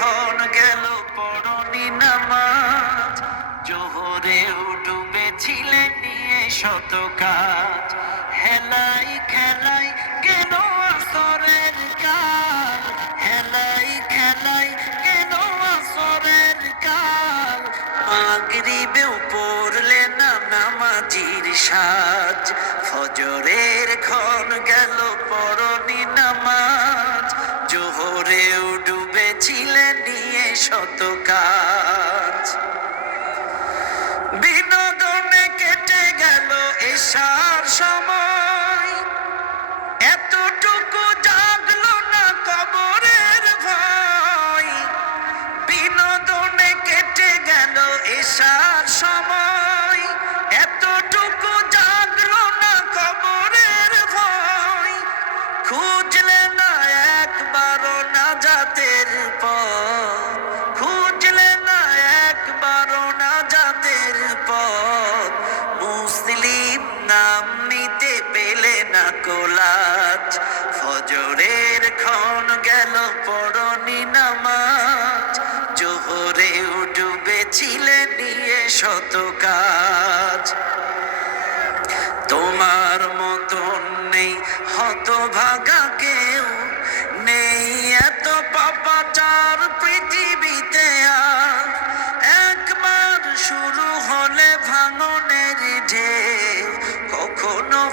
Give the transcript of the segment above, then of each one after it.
ক্ষণ গেল পড়নি নামাজ। জোহরে ডুবেছিলে নিয়ে শত কাজ। হেলাই খেলাই গেল আসরের কাল? হেলাই খেলাই গেল আসরের কাল? মাগরিবেও পড়লে না নামাজির সাজ। ফজরের ক্ষণ গেল শত কাজ। ফজরের ক্ষণ গেল পড়নি নামাজ। জোহরে ডুবেছিলে নিয়ে শত কাজ। তোমার মতন নেই হতভাগা কেউ, নেই এত পাপাচার পৃথিবীতে আর। একবার শুরু হলে ভাঙনের ঢেউ।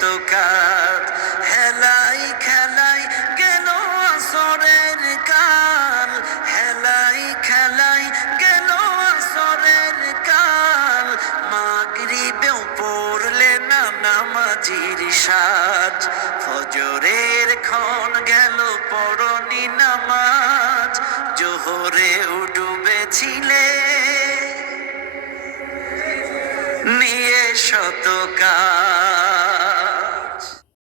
শত হেলাই খেলাই গেল আসরের কাল। হেলাই খেলাই গেল আসরের কাল। মাগরিবেও পড়লে না নামাজির সাজ। ফজরের ক্ষণ গেল পড়নি নামাজ। জোহরে ডুবেছিলে নিয়ে শত কাজ